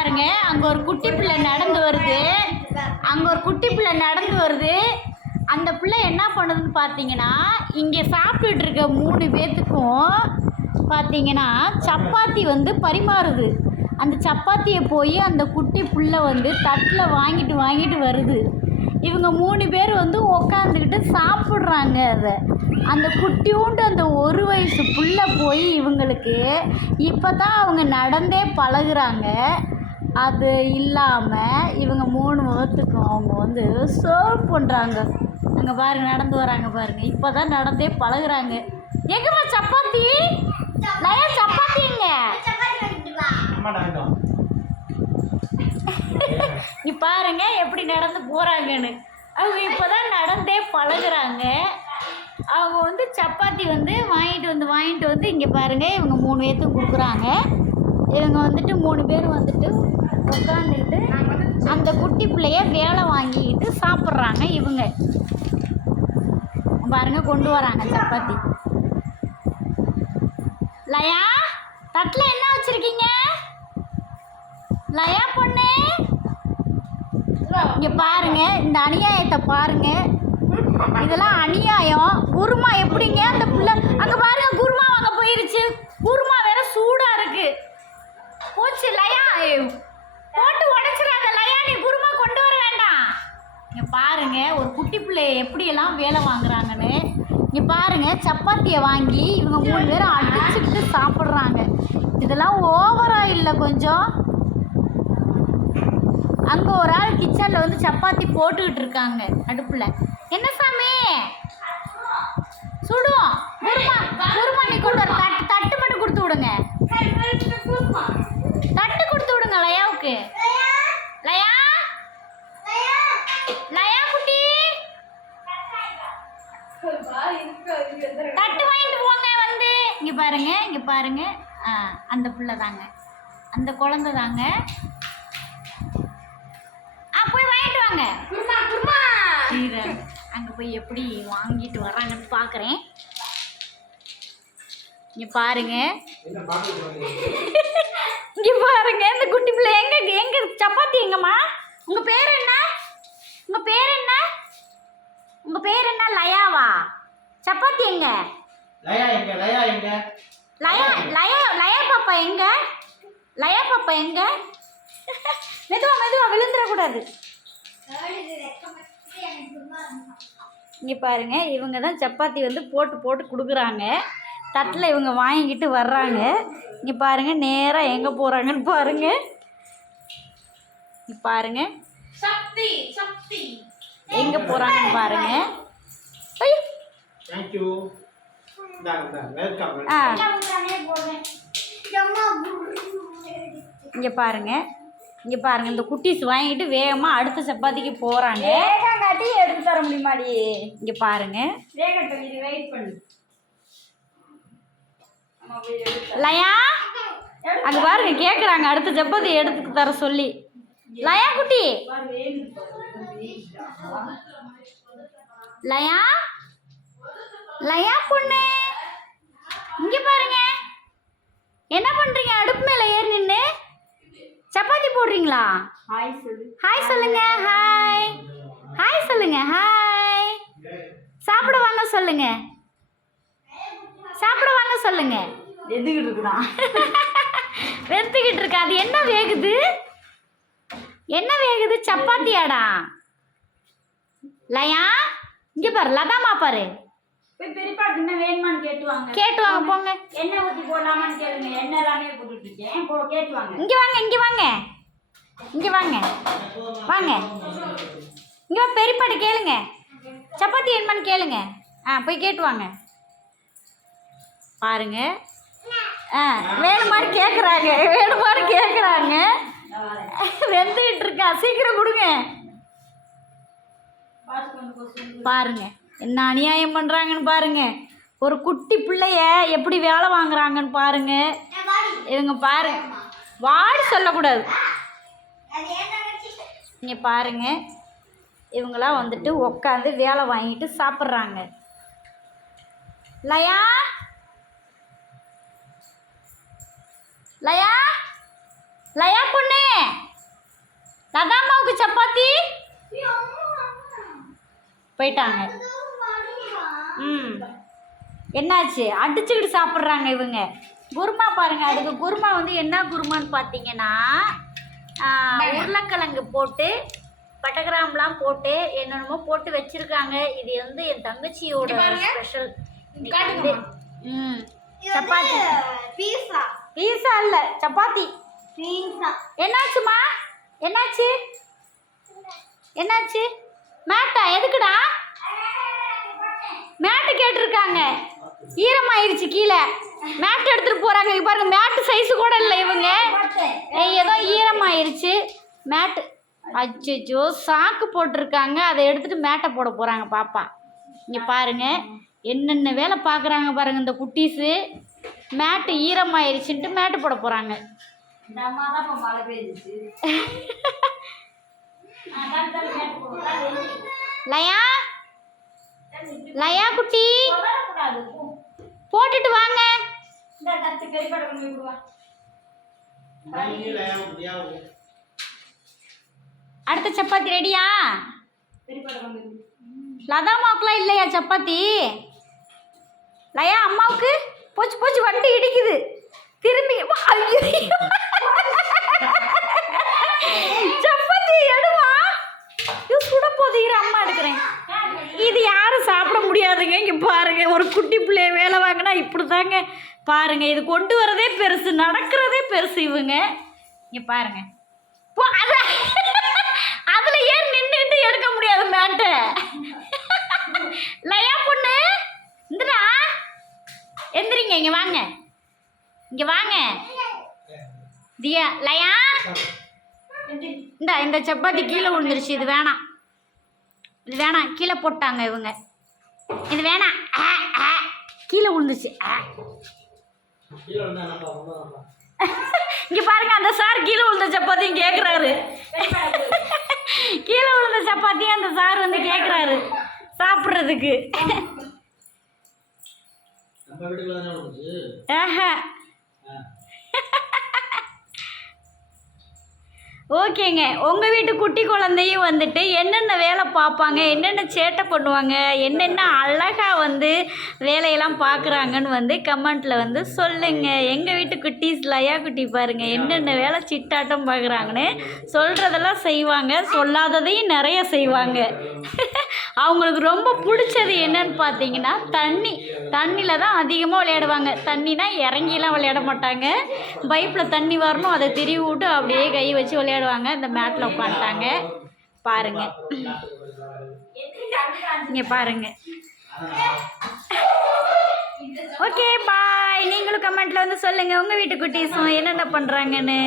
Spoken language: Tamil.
பாருங்க அங்கே ஒரு குட்டி பிள்ளை நடந்து வருது. அங்கே ஒரு குட்டி பிள்ளை நடந்து வருது. அந்த பிள்ளை என்ன பண்ணுதுன்னு பார்த்தீங்கன்னா இங்கே சாப்பிட்டுட்டு இருக்க மூணு பேர்த்துக்கும் பார்த்தீங்கன்னா சப்பாத்தி வந்து பரிமாறுது. அந்த சப்பாத்தியை போய் அந்த குட்டி புள்ள வந்து தட்டில் வாங்கிட்டு வாங்கிட்டு வருது. இவங்க மூணு பேர் வந்து உக்காந்துக்கிட்டு சாப்பிட்றாங்க அதை. அந்த குட்டியூண்டு அந்த ஒரு வயசு புள்ள போய் இவங்களுக்கு இப்போ தான் அவங்க நடந்தே பழகுறாங்க. அது இல்லாமல் இவங்க மூணு முகத்துக்கும் அவங்க வந்து சர்வ் பண்ணுறாங்க அங்கே பாருங்க நடந்து வராங்க பாருங்க. இப்போ தான் நடந்தே பழகுறாங்க. எங்கம்மா சப்பாத்தி? லயா சப்பாத்தி எங்க அம்மாடா வேண்டாம் நீ பாருங்க எப்படி நடந்து போகிறாங்கன்னு அவங்க இப்போ தான் நடந்தே பழகுறாங்க. அவங்க வந்து சப்பாத்தி வந்து வாங்கிட்டு வந்து வாங்கிட்டு வந்து இங்கே பாருங்க இவங்க மூணு பேர்த்துக்கு கொடுக்குறாங்க. இவங்க வந்துட்டு மூணு பேர் வந்துட்டு உட்காந்துக்கிட்டு அந்த குட்டி பிள்ளைய வேலை வாங்கிக்கிட்டு சாப்பிட்றாங்க இவங்க. பாருங்க கொண்டு வராங்க சப்பாத்தி. லயா தட்டில் என்ன வச்சுருக்கீங்க? லயா பொண்ணு. இங்கே பாருங்க இந்த அநியாயத்தை பாருங்க. இதெல்லாம் அநியாயம். குருமா எப்படிங்க? அந்த பிள்ளை அங்கே பாருங்க குருமா வாங்க போயிருச்சு. குருமா வேற சூடாக இருக்குது போச்சு லயா போட்டு உடைச்சிடாத லயா நீ குருமா கொண்டு வர வேண்டாம் இங்க பாருங்க ஒரு குட்டி பிள்ளைய எப்படியெல்லாம் வேலை வாங்குறாங்கன்னு இங்க பாருங்க சப்பாத்தியை வாங்கி இவங்க மூணு பேரும் அடிச்சுக்கிட்டு சாப்பிட்றாங்க இதெல்லாம் ஓவரா இல்லை கொஞ்சம் அங்கே ஒரு ஆள் கிச்சனில் வந்து சப்பாத்தி போட்டுக்கிட்டு இருக்காங்க அடுப்பில் என்ன சாமி சுடுவோம் குருமா குருமா நீ கொண்டு வர தட்டு தட்டு மட்டும் கொடுத்து விடுங்க தட்டு கொடுத்து விடுங்க லயாவுக்கு. லயா? லயா குட்டி? தட்டு வாங்கிட்டு போங்க வந்து. இங்கே பாருங்க இங்கே பாருங்க. ஆ அந்த பிள்ளை தாங்க. அந்த குழந்தை தாங்க. ஆ போய் வாங்கிட்டு வாங்க. குருமா அங்க போய் எப்படி வாங்கிட்டு வர்றாங்கன்னு பார்க்குறேன் இங்க பாருங்க. என்ன இங்க பாருங்க இந்த குட்டி பிள்ளை எங்க எங்க சப்பாத்தி எங்கம்மா? உங்க பேர் என்ன? உங்க பேர் என்ன? உங்க பேர் என்ன? லயாவா? சப்பாத்தி எங்க? லயா எங்க லயா எங்க? லயா லயா லயா பாப்பா எங்க? லயா பாப்பா எங்க? மெதுவா மெதுவா விழுந்துடக்கூடாது இங்கே பாருங்க இவங்க தான் சப்பாத்தி வந்து போட்டு போட்டு கொடுக்குறாங்க. தட்டில் இவங்க வாங்கிக்கிட்டு வர்றாங்க. இங்கே பாருங்க நேராக எங்கே போகிறாங்கன்னு பாருங்க. இங்க பாருங்க. சக்தி சக்தி. எங்கே போகிறாங்கன்னு பாருங்க. ஐயோ! தேங்க்யூ இந்தாங்க இந்தாங்க வெல்கம் ஆ. இங்கே பாருங்க. இங்கே பாருங்க இந்த குட்டீஸ் வாங்கிட்டு வேகமாக அடுத்த சப்பாத்திக்கு போகிறாங்க வேகங்காட்டி எடுத்து தர முடியுமாடி? இங்கே பாருங்க. வேகட்டும் இது வெயிட் பண்ணு. லயா? அங்கே பாருங்க கேட்குறாங்க அடுத்த சப்பாத்தி எடுத்து தர சொல்லி. லயா குட்டி. லயா? லயா பொண்ணு? இங்க பாருங்க. என்ன பண்றீங்க? அடுப்பு மேல ஏறி நின்று சப்பாத்தி போடுறீங்களா? ஹாய் சொல்லுங்க. ஹாய் ஹாய் சொல்லுங்க. ஹாய் சாப்பிட வாங்க சொல்லுங்க. சாப்பிட வாங்க சொல்லுங்க. எதுக்கிட்டு இருக்குதான் வெறுத்துக்கிட்டு இருக்கு அது என்ன வேகுது? என்ன வேகுது? சப்பாத்தியாடா. லயா இங்க பாரு லதாமா பாரு. போய் என்ன வேணுமான்னு வாங்க. போங்க. எண்ணெய் ஊற்றி போடலாமான்னு கேளுங்க. எண்ணெய் எல்லாமே போட்டுட்டு இருக்கேன். போ கேட்டு வாங்க. இங்க வாங்க இங்க வாங்க. இங்க வாங்க. வாங்க. இங்க பெரியப்பாட்டு கேளுங்க. சப்பாத்தி வேணுமான்னு கேளுங்க. ஆ போய் கேட்டு வாங்க. பாருங்க. ஆ வேணுமான்னு கேட்குறாங்க வேணுமாரு கேட்குறாங்க நான் வெந்துக்கிட்டு இருக்கா சீக்கிரம் கொடுங்க. பாருங்க. என்ன அநியாயம் பண்ணுறாங்கன்னு பாருங்க. ஒரு குட்டி பிள்ளைய எப்படி வேலை வாங்குறாங்கன்னு பாருங்க. இவங்க பாரு. வாடி சொல்லக்கூடாது. நீங்கள் பாருங்க. இவங்களாம் வந்துட்டு உட்காந்து வேலை வாங்கிட்டு சாப்பிட்றாங்க. லயா? லயா? லயா பொண்ணு? சப்பாத்தி? போயிட்டாங்க. ம். என்னாச்சு? அடிச்சுக்கிட்டு சாப்பிட்றாங்க இவங்க. குருமா பாருங்க அதுக்கு குருமா வந்து என்ன குருமான்னு பார்த்தீங்கன்னா உருளைக்கிழங்கு போட்டு பட்டகிராம்லாம் போட்டு என்னென்னமோ போட்டு வச்சிருக்காங்க. இது வந்து என் தங்கச்சியோட ஸ்பெஷல் ம். சப்பாத்தி. பீஸா பீஸா இல்லை சப்பாத்தி. பீஸா. என்னாச்சுமா என்னாச்சு? என்னாச்சு? மேட்டா எதுக்குடா? மேட்டு கேட்டிருக்காங்க. ஈரமாயிருச்சு கீழே. மேட் எடுத்துட்டு போறாங்க. இங்க பாருங்க மேட்டு சைஸ் கூட இல்லை இவங்க. ஏதோ ஈரமாயிருச்சு. மேட்டு. அச்சோ சாக்கு போட்டிருக்காங்க. அதை எடுத்துட்டு மேட்டை போட போறாங்க பாப்பா. இங்க பாருங்க என்னென்ன வேலை பார்க்குறாங்க பாருங்க இந்த குட்டீஸு. மேட்டு ஈரமாயிருச்சுன்ட்டு மேட்டு போட போடுறா லயா? லயா குட்டி. போட்டுட்டு வாங்க. அடுத்த சப்பாத்தி ரெடியா. லதா மாவுக்குலாம் இல்லையா சப்பாத்தி? லயா அம்மாவுக்கு? போச்சு போச்சு வண்டி இடிக்குது. திரும்பி சப்பாத்தி எடுமா இது சுட போதுகிற அம்மா எடுக்கிறேன். இது யாரும் சாப்பிட முடியாதுங்க. இங்கே பாருங்க ஒரு குட்டி பிள்ளைய வேலை வாங்கினா இப்படி தாங்க பாருங்க இது கொண்டு வரதே பெருசு நடக்கிறதே பெருசு இவங்க. இங்கே பாருங்க. போ ஏன் நின்றுக்கிட்டு எடுக்க முடியாது மேட்டை? லயா பொண்ணு? எந்திரிங்க இங்க வாங்க. இங்க வாங்க. தியா லயா? இந்த இந்த சப்பாத்தி கீழே விழுந்துருச்சு. இது வேணாம். இது வேணாம். கீழே போட்டாங்க இவங்க. இது வேணாம். ஆ, ஆ. கீழே விழுந்துச்சு ஆ. இங்க பாருங்க அந்த சார் கீழே விழுந்த சப்பாத்தியும் கேக்குறாரு. கீழே விழுந்த சப்பாத்தியும் அந்த சார் வந்து கேக்குறாரு. சாப்பிட்றதுக்கு. ஓகேங்க. உங்கள் வீட்டு குட்டி குழந்தையும் வந்துட்டு என்னென்ன வேலை பார்ப்பாங்க? என்னென்ன சேட்டை பண்ணுவாங்க? என்னென்ன அழகாக வந்து வேலையெல்லாம் பார்க்குறாங்கன்னு வந்து கமெண்ட்டில் வந்து சொல்லுங்கள் எங்கள் வீட்டு குட்டீஸ் லயா குட்டி பாருங்கள் என்னென்ன வேலை சிட்டாட்டம் பார்க்குறாங்கன்னு சொல்கிறதெல்லாம் செய்வாங்க. சொல்லாததையும் நிறைய செய்வாங்க. அவங்களுக்கு ரொம்ப பிடிச்சது என்னன்னு பார்த்தீங்கன்னா தண்ணி. தண்ணியில் தான் அதிகமாக விளையாடுவாங்க. தண்ணினா இறங்கிலாம் விளையாட மாட்டாங்க. பைப்பில் தண்ணி வரணும் அதை திருவி விட்டு அப்படியே கை வச்சு விளையாடுவாங்க. இந்த மேட்டில் உட்காந்துட்டாங்க. பாருங்க. இங்கே பாருங்க. ஓகே பாய் நீங்களும் கமெண்ட்டில் வந்து சொல்லுங்கள் உங்கள் வீட்டு குட்டீஸும் என்னென்ன பண்ணுறாங்கன்னு